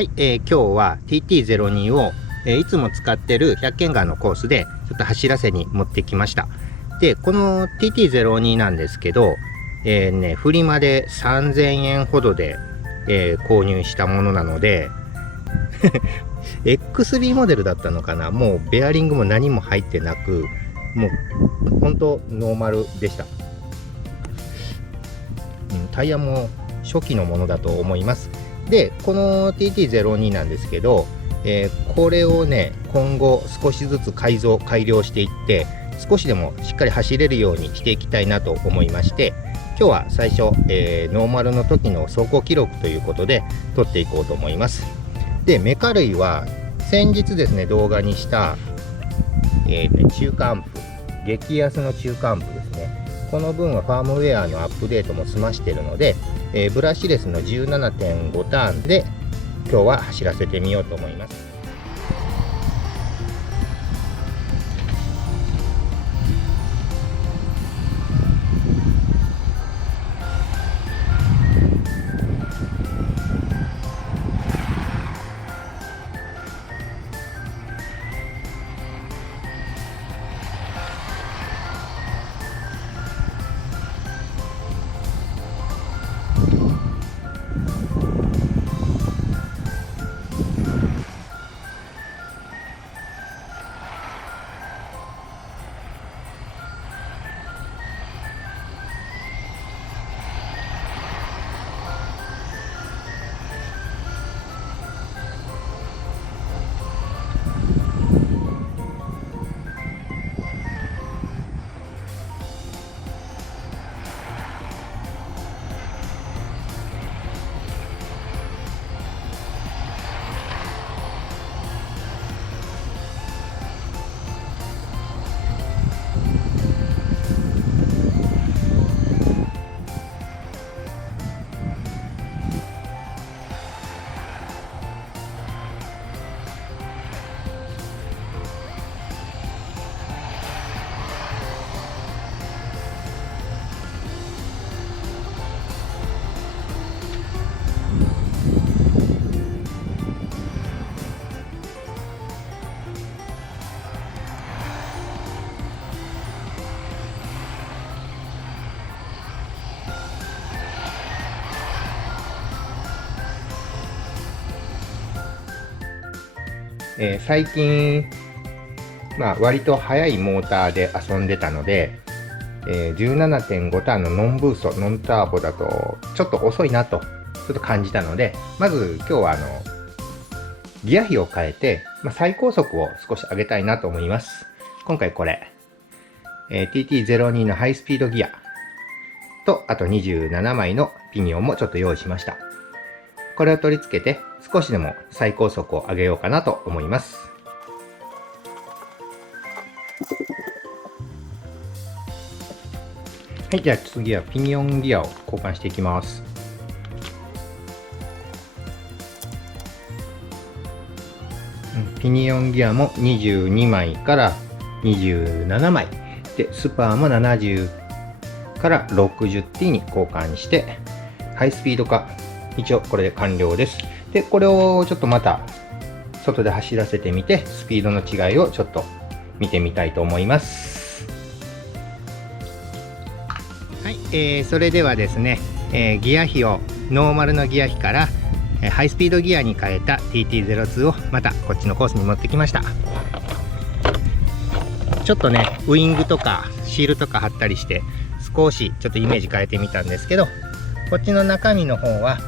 はい、今日は TT02 を、いつも使ってる百軒川のコースでちょっと走らせに持ってきました。で、この TT02 なんですけど、フリマで3000円ほどで、購入したものなのでXB モデルだったのかな。もうベアリングも何も入ってなく、もう本当ノーマルでした。タイヤも初期のものだと思います。で、この TT02 なんですけど、これをね、今後少しずつ改良していって、少しでもしっかり走れるようにしていきたいなと思いまして、今日は最初、ノーマルの時の走行記録ということで撮っていこうと思います。で、メカ類は先日ですね、動画にした、中華アンプ、激安の中華アンプですね。この分はファームウェアのアップデートも済ましているので、ブラシレスの 17.5 ターンで今日は走らせてみようと思います。最近、割と速いモーターで遊んでたので、17.5 ターンのノンブースト、ノンターボだとちょっと遅いなとちょっと感じたので、まず今日はギア比を変えて、最高速を少し上げたいなと思います。今回これ、TT02 のハイスピードギアと、あと27枚のピニオンもちょっと用意しました。これを取り付けて少しでも最高速を上げようかなと思います。はい、じゃあ次はピニオンギアを交換していきます。ピニオンギアも22枚から27枚で、スパーも70から 60T に交換して、ハイスピード化一応これで完了です。で、これをちょっとまた外で走らせてみて、スピードの違いをちょっと見てみたいと思います。はい、それではですね、ギア比をノーマルのギア比からハイスピードギアに変えた TT02 をまたこっちのコースに持ってきました。ちょっとね、ウイングとかシールとか貼ったりして少しちょっとイメージ変えてみたんですけど、こっちの中身の方は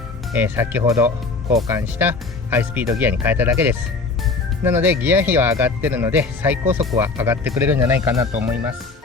先ほど交換したハイスピードギアに変えただけです。なのでギア比は上がってるので最高速は上がってくれるんじゃないかなと思います。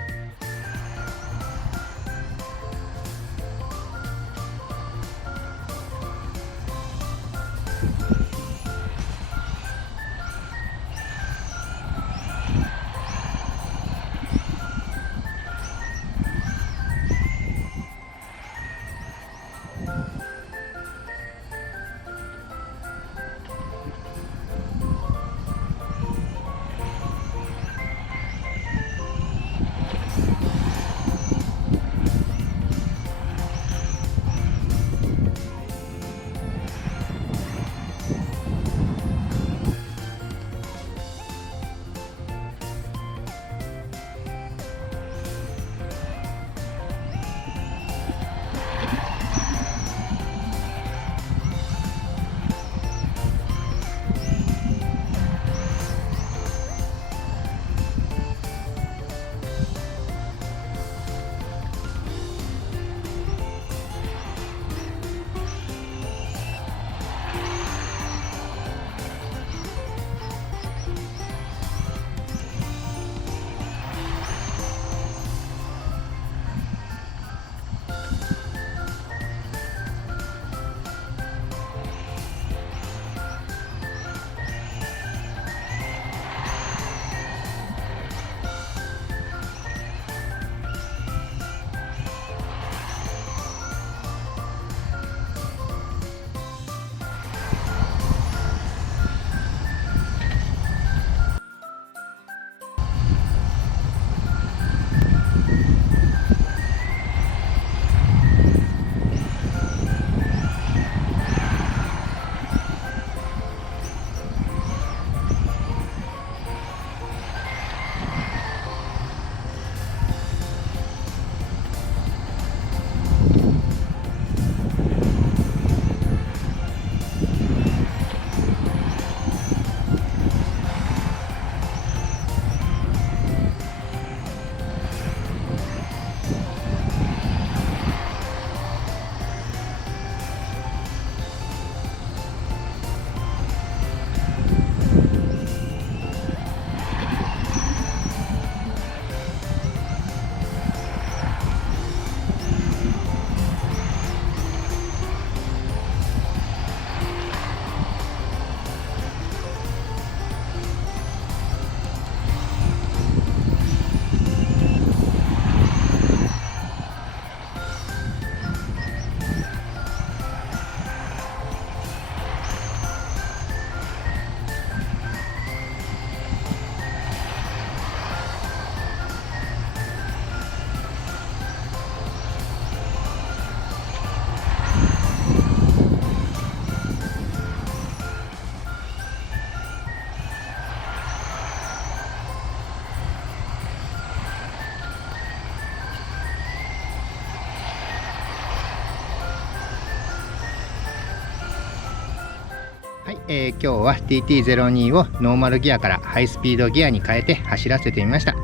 今日は TT02 をノーマルギアからハイスピードギアに変えて走らせてみました。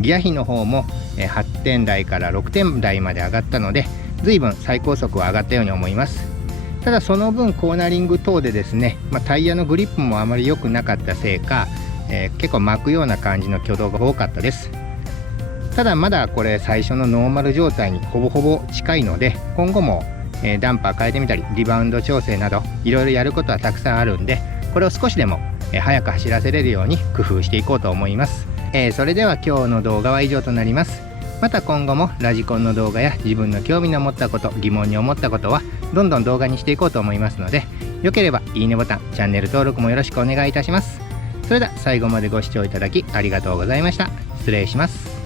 ギア比の方も8点台から6点台まで上がったので、随分最高速は上がったように思います。ただその分コーナリング等でですね、タイヤのグリップもあまり良くなかったせいか、結構巻くような感じの挙動が多かったです。ただまだこれ最初のノーマル状態にほぼほぼ近いので、今後もダンパー変えてみたりリバウンド調整などいろいろやることはたくさんあるんで、これを少しでも速く走らせれるように工夫していこうと思います。それでは今日の動画は以上となります。また今後もラジコンの動画や自分の興味の持ったこと、疑問に思ったことはどんどん動画にしていこうと思いますので、よければいいねボタン、チャンネル登録もよろしくお願いいたします。それでは最後までご視聴いただきありがとうございました。失礼します。